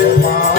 Bye.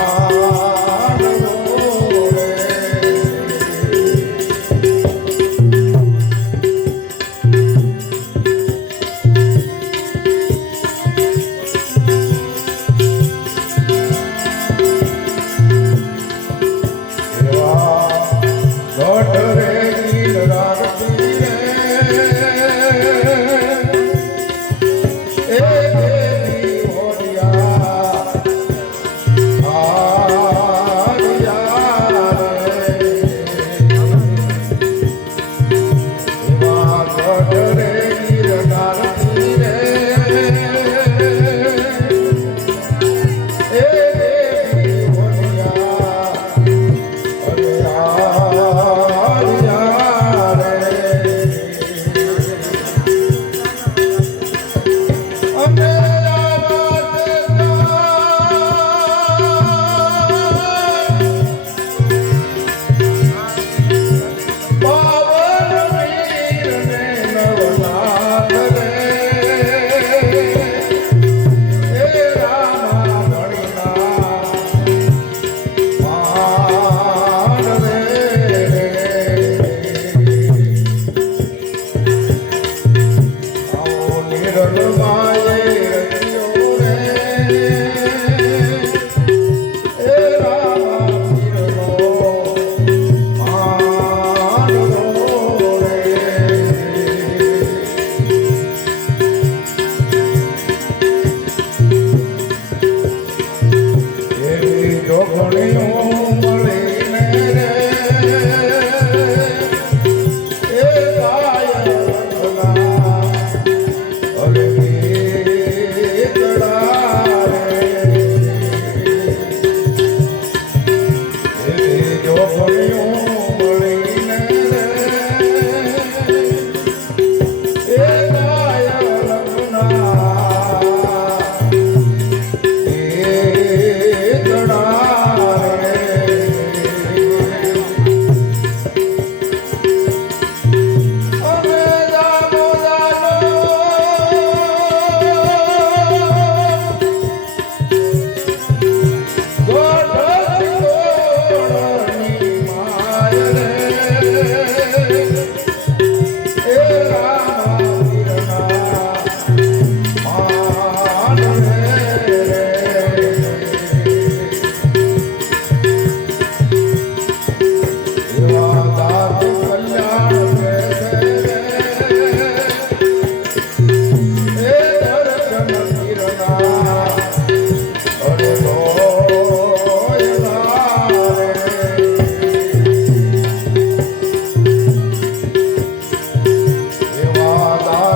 மாயே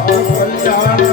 મારો